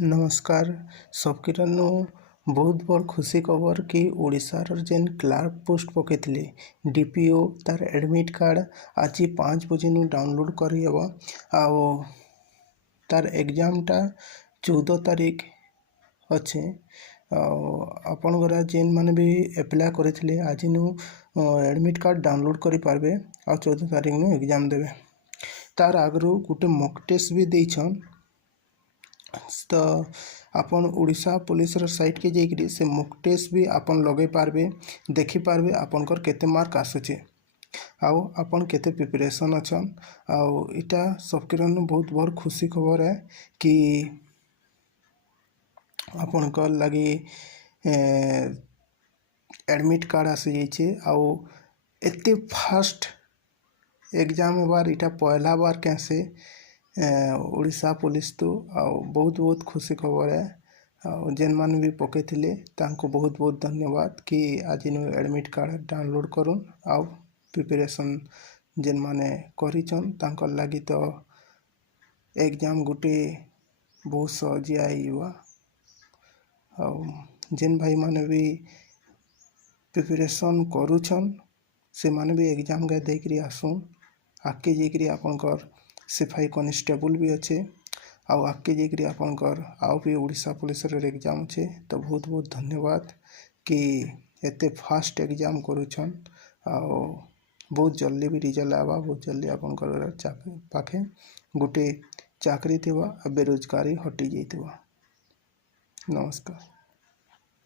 नमस्कार सबकिरनु बहुत बड़ खुशी खबर कि ओडिशार जेन क्लार्क पोस्ट पकईले डीपीओ तार एडमिट कार्ड आज 5 बजे डाउनलोड करहब आओ तार एग्जामटा 14 तारीख अच्छे आपणकर जेन मैंने भी एप्लाय करते आज एडमिट कार्ड डाउनलोड करेंगे आ 14 तारीख एग्जाम देवे तार आगु गोटे मॉक टेस्ट भी देछन तो आपन ओडिशा पुलिस साइट के जाइए से मॉक टेस्ट भी आपन लगे पारबे देखी पारबे आपनकर केते मार्क आसुचे आउ आपन केते प्रिपरेशन अच्छन आउ इटा सबकिरन बहुत बड़ खुशी खबर है कि आपनकर लगी एडमिट कार्ड आसी जाइए आउ एते फास्ट एग्जाम बार इटा पहला बार कैसे ओडिशा पुलिस तो बहुत बहुत खुशी खबर है जेन मान भी पकईले तांको बहुत बहुत धन्यवाद कि आज एडमिट कार्ड डाउनलोड करूँ आउ प्रिपरेशन जेन माने करिछन तांकर लगी तो एग्जाम गोटे बहुत सहजिया आईवा जेन भाई माने भी प्रिपरेशन करुछन से माने भी एग्जाम के देकरी आसुन आगे जाकरी आपनकर सिपाही कॉन्स्टेबल भी अच्छे आउ आगे जाकरी आपनकर आउ भी ओडिशा पुलिस एग्जाम अच्छे तो बहुत बहुत धन्यवाद कि एते फास्ट एग्जाम करुछन आउ बहुत जल्दी भी रिजल्ट आवा बहुत जल्दी आपनकर पाखे गोटे चाकरी थिबा बेरोजगारी हटि जाइथिबा। नमस्कार।